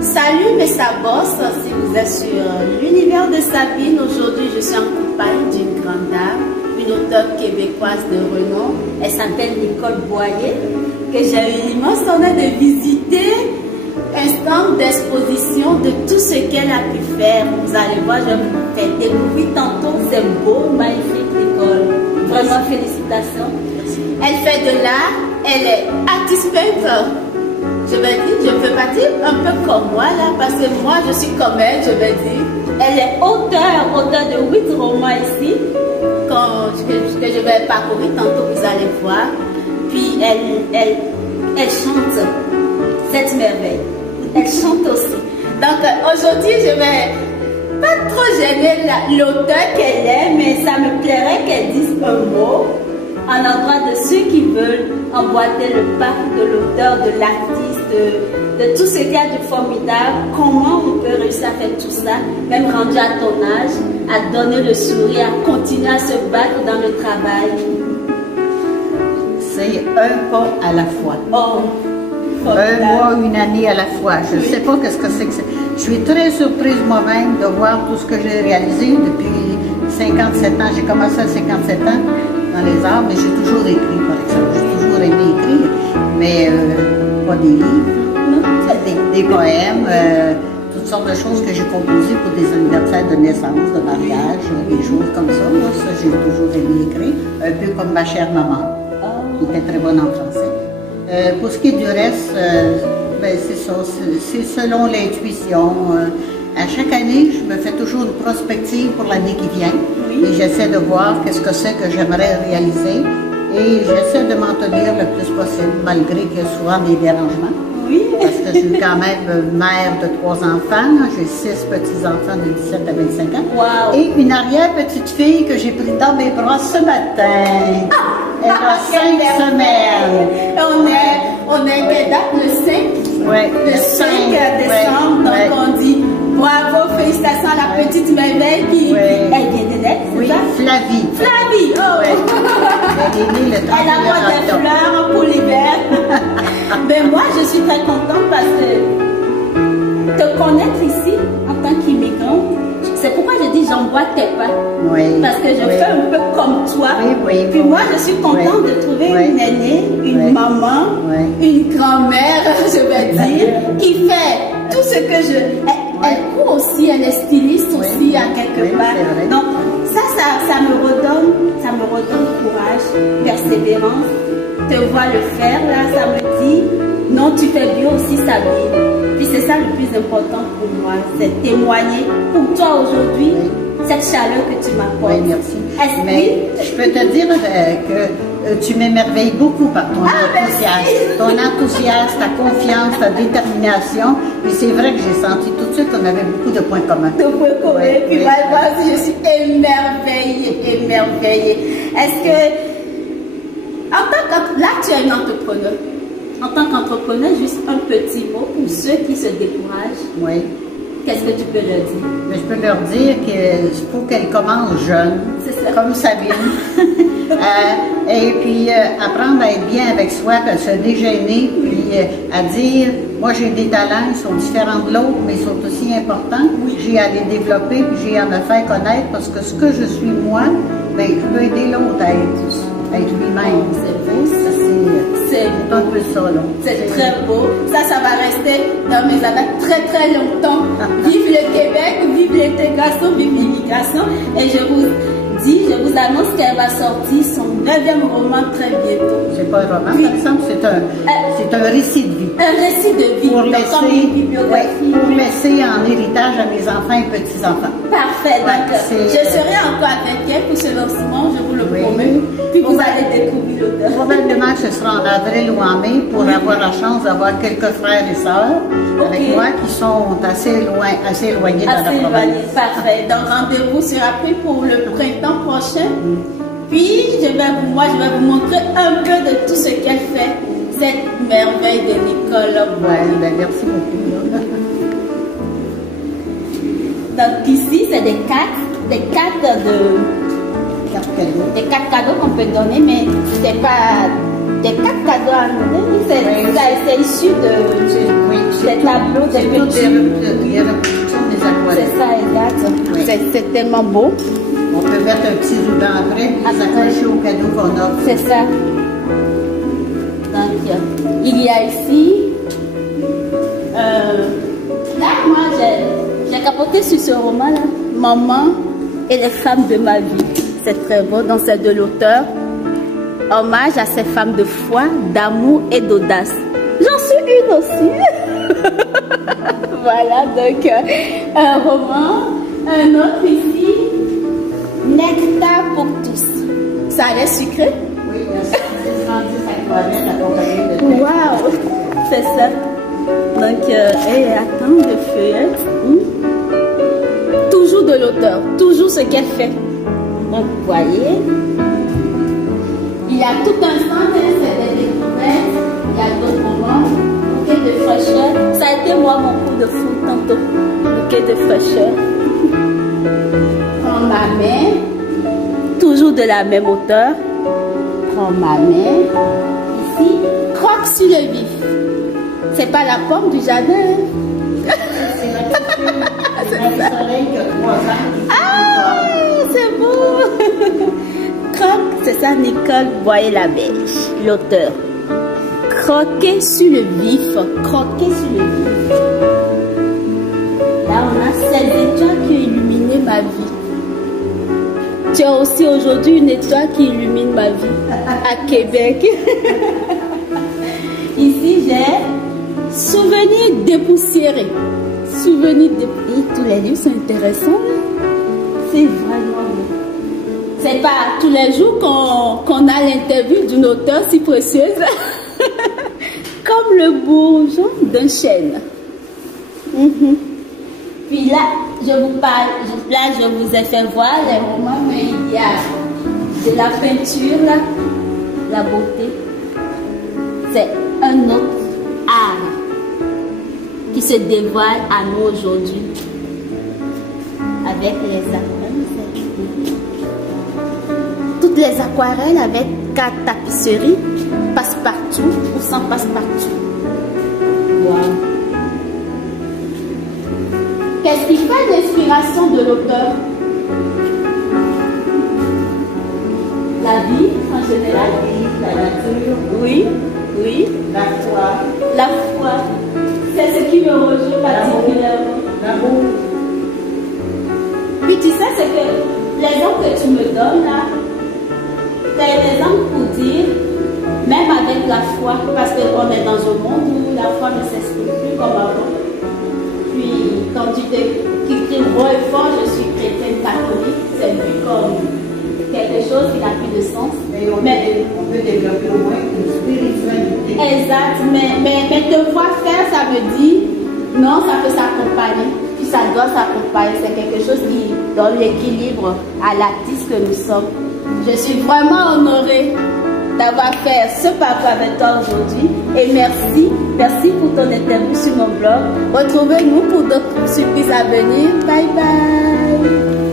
Salut mes sabos, si vous êtes sur l'univers de Sabine, aujourd'hui je suis en compagnie d'une grande dame, une auteure québécoise de renom. Elle s'appelle Nicole Boyer, que j'ai eu l'immense honneur de visiter un stand d'exposition de tout ce qu'elle a pu faire. Vous allez voir, je vous fais découvrir tantôt, c'est beau, magnifique Nicole. Vraiment félicitations. Elle fait de l'art, elle est artiste peintre. Je vais dire, je ne peux pas dire un peu comme moi là, parce que moi je suis comme elle, je vais dire. Elle est auteure de 8 romans ici, que je vais parcourir tantôt, vous allez voir. Puis elle chante cette merveille. Elle chante aussi. Donc aujourd'hui je vais pas trop gêner l'auteur qu'elle est, mais ça me plairait qu'elle dise un mot en endroit de ceux qui veulent emboîter le pas de l'auteur, de l'artiste, de tout ce qu'il y a de formidable. Comment on peut réussir à faire tout ça, même rendu à ton âge, à donner le sourire, à continuer à se battre dans le travail. C'est un pas à la fois. Oh, un mois, une année à la fois. Je ne sais pas qu'est-ce que c'est que c'est. Je suis très surprise moi-même de voir tout ce que j'ai réalisé depuis 57 ans. J'ai commencé à 57 ans dans les arts, mais j'ai toujours écrit, par exemple. J'ai toujours aimé écrire, mais pas des livres, des poèmes, toutes sortes de choses que j'ai composées pour des anniversaires de naissance, de mariage, des choses comme ça. Moi, ça, j'ai toujours aimé écrire, un peu comme ma chère maman, qui était très bonne en français. Pour ce qui est du reste, ben, c'est ça, c'est selon l'intuition. À chaque année, je me fais toujours une prospective pour l'année qui vient. Oui. Et j'essaie de voir qu'est-ce que c'est que j'aimerais réaliser. Et j'essaie de m'en tenir le plus possible, malgré qu'il y a souvent des dérangements. Oui. Parce que je suis quand même mère de 3 enfants. J'ai 6 petits-enfants de 17 à 25 ans. Wow. Et une arrière-petite-fille que j'ai prise dans mes bras ce matin. Elle a 5 semaines. On est quelle date? Le 5? Oui. Le 5 décembre. Donc on dit bravo, félicitations à la petite merveille qui elle vient de naître, c'est ça? Flavie. Flavie, oh! Elle est née le 31 octobre. Elle apporte des fleurs pour l'hiver. Ben moi, je suis très contente parce que te connaître ici en tant qu'immigrante, c'est pourquoi je dis j'emboîte tes pas. Oui. Parce que je fais un peu comme toi. Oui, puis moi, je suis contente de trouver une aînée, une maman, une grand-mère, je vais dire, qui fait tout ce que je... Elle court aussi, elle est styliste aussi à quelque part. Donc ça me redonne courage, persévérance. Te voir le faire là, ça me dit non, tu fais bien aussi Sabine. Puis c'est ça le plus important pour moi, c'est témoigner pour toi aujourd'hui cette chaleur que tu m'apportes. Oui, merci. Mais je peux te dire que tu m'émerveilles beaucoup par ton enthousiasme. Ton enthousiasme, ta confiance, ta détermination. Et c'est vrai que j'ai senti tout de suite qu'on avait beaucoup de points communs. De points communs. Puis moi aussi, je suis émerveillée. Est-ce que, là, tu es une entrepreneur. En tant qu'entrepreneur, juste un petit mot pour ceux qui se découragent. Oui. Qu'est-ce que tu peux leur dire? Mais je peux leur dire qu'il faut qu'elles commencent jeunes, comme Sabine. Et puis apprendre à être bien avec soi, à se dégainer, puis à dire, moi j'ai des talents, ils sont différents de l'autre, mais ils sont aussi importants. Oui. J'ai à les développer, puis j'ai à me faire connaître, parce que ce que je suis moi, ben, je peux aider l'autre à être lui-même. C'est beau, c'est un peu ça, là. C'est très beau. Ça va rester dans mes annales très très longtemps. Vive le Québec, vive l'intégration, vive l'immigration. Et je vous annonce qu'elle va sortir son 9e roman très bientôt. C'est pas un roman, par exemple, c'est un récit de vie. Un récit de vie, comme une bibliographie. Pour laisser en héritage à mes enfants et petits-enfants. Parfait, donc je serai encore avec elle pour ce lancement, je vous le promets. Puis vous allez découvrir l'auteur. Probablement que ce sera en avril ou en mai pour avoir la chance d'avoir quelques frères et sœurs avec moi qui sont assez éloignés dans la province. Parfait. Donc rendez-vous sera pris pour le printemps prochain. Puis je vais vous montrer un peu de tout ce qu'elle fait. Cette merveille de Nicole. Ben, merci beaucoup. Donc ici, c'est des cartes cadeaux qu'on peut donner, mais c'est pas des 4 cadeaux à donner, c'est issu de... Oui, des tableaux, des petits. Il y a des aquarelles. C'est ça, exact. Oui. C'est tellement beau. On peut mettre un petit ruban après, les accrocher au cadeau qu'on offre. C'est ça. Donc, il y a ici. Là, moi, j'ai capoté sur ce roman-là. Maman et les femmes de ma vie. C'est très beau. Donc, c'est de l'auteur. Hommage à ces femmes de foi, d'amour et d'audace. J'en suis une aussi. Voilà, donc un roman. Un autre ici. Nectar pour tous. Ça a l'air sucré? Oui, c'est 110 aquarelles accompagnées de... Waouh! C'est ça. Donc, attends, de feuillette. Toujours de l'auteur. Toujours ce qu'elle fait. Donc, vous voyez. Il y a tout un centre, c'est des découvertes, il y a d'autres moments, bouquet de fraîcheur. Ça a été moi mon coup de fou tantôt. Bouquet de fraîcheur. Prends ma main, toujours de la même hauteur. Prends ma main. Ici, croque sur le vif. C'est pas la pomme du jardin. C'est la soleil qui a 3 ans. Ah, c'est beau. Croque, c'est ça, Nicole Boyer-Labèche, l'auteur. Croquer sur le vif. Croquer sur le vif. Là, on a cette étoile qui a illuminé ma vie. Tu as aussi aujourd'hui une étoile qui illumine ma vie à Québec. Ici, j'ai souvenirs dépoussiérés. Souvenirs dépoussiérés. Tous les livres sont intéressants. C'est vraiment beau. C'est pas tous les jours qu'on a l'interview d'une auteure si précieuse. Comme le bourgeon d'un chêne. Puis là, je vous parle, là, je vous ai fait voir les romans, mais il y a de la peinture, là, la beauté. C'est un autre art qui se dévoile à nous aujourd'hui. Avec les aquarelles. Toutes les aquarelles avec 4 tapisseries, passe-partout ou sans passe-partout. Wow. Qu'est-ce qui fait l'inspiration de l'auteur? La vie en général, La nature, oui, oui. la foi, La foi, c'est ce qui me rejoint particulièrement. l'amour. Puis tu sais, c'est que l'exemple que tu me donnes là, c'est un exemple pour dire, même avec la foi, parce qu'on est dans un monde où la foi ne s'exprime plus comme avant. Puis, quand tu cries haut et fort, je suis chrétienne catholique, c'est vu comme quelque chose qui n'a plus de sens. Mais on peut développer au moins une spiritualité. Exact, mais te voir faire, ça me dit, non, ça peut s'accompagner. Puis ça doit s'accompagner. C'est quelque chose qui donne l'équilibre à l'artiste que nous sommes. Je suis vraiment honorée d'avoir fait ce parcours avec toi aujourd'hui. Et merci pour ton interview sur mon blog. Retrouvez-nous pour d'autres surprises à venir. Bye bye.